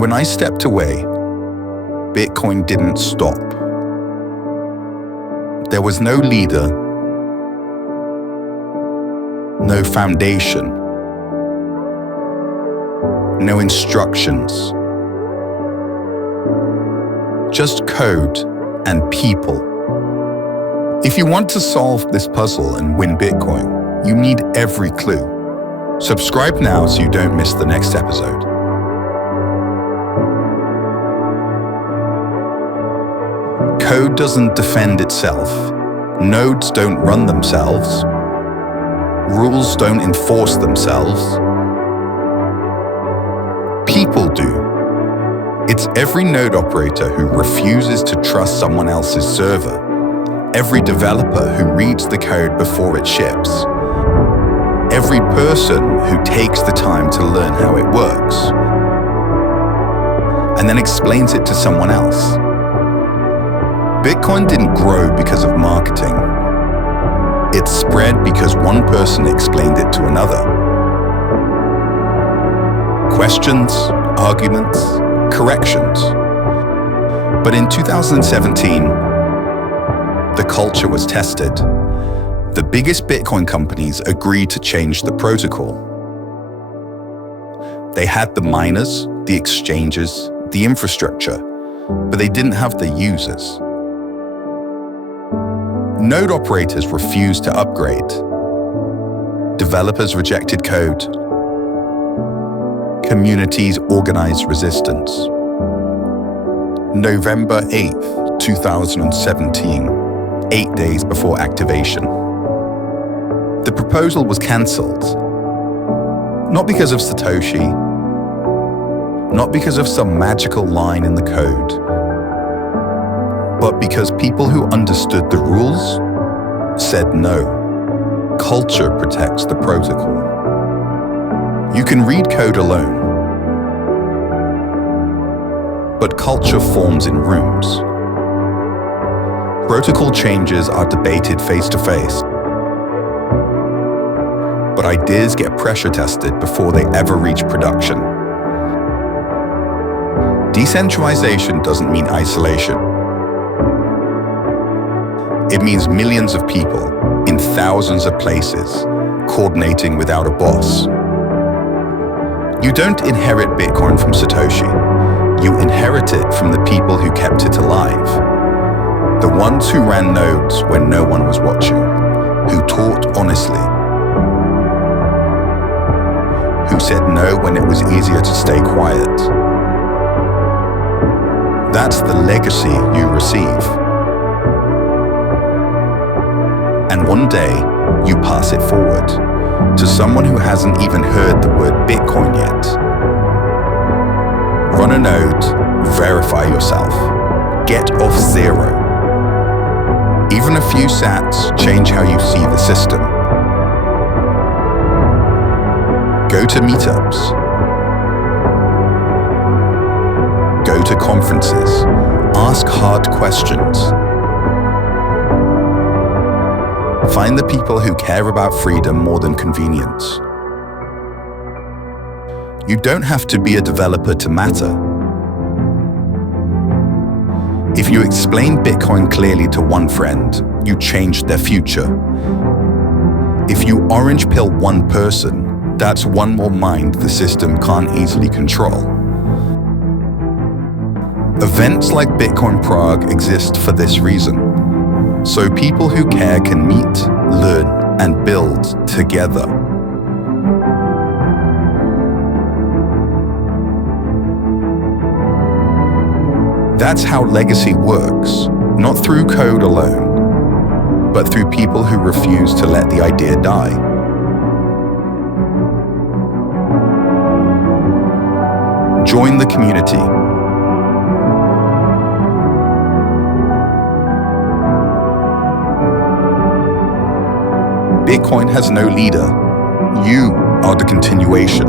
When I stepped away, Bitcoin didn't stop. There was no leader, no foundation, no instructions, just code and people. If you want to solve this puzzle and win Bitcoin, you need every clue. Subscribe now so you don't miss the next episode. Code doesn't defend itself. Nodes don't run themselves. Rules don't enforce themselves. People do. It's every node operator who refuses to trust someone else's server. Every developer who reads the code before it ships. Every person who takes the time to learn how it works and then explains it to someone else. Bitcoin didn't grow because of marketing. It spread because one person explained it to another. Questions, arguments, corrections. But in 2017, the culture was tested. The biggest Bitcoin companies agreed to change the protocol. They had the miners, the exchanges, the infrastructure, but they didn't have the users. Node operators refused to upgrade. Developers rejected code. Communities organized resistance. November 8th, 2017, 8 days before activation. The proposal was cancelled. Not because of Satoshi, not because of some magical line in the code, but because people who understood the rules said no. Culture protects the protocol. You can read code alone, but culture forms in rooms. Protocol changes are debated face to face, but ideas get pressure tested before they ever reach production. Decentralization doesn't mean isolation. It means millions of people in thousands of places coordinating without a boss. You don't inherit Bitcoin from Satoshi. You inherit it from the people who kept it alive. The ones who ran nodes when no one was watching, who taught honestly, who said no when it was easier to stay quiet. That's the legacy you receive. And one day, you pass it forward to someone who hasn't even heard the word Bitcoin yet. Run a node, verify yourself, get off zero. Even a few sats change how you see the system. Go to meetups. Go to conferences. Ask hard questions. Find the people who care about freedom more than convenience. You don't have to be a developer to matter. If you explain Bitcoin clearly to one friend, you changed their future. If you orange pill one person, that's one more mind the system can't easily control. Events like Bitcoin Prague exist for this reason. So people who care can meet, learn, and build together. That's how legacy works, not through code alone, but through people who refuse to let the idea die. Join the community. Bitcoin has no leader. You are the continuation.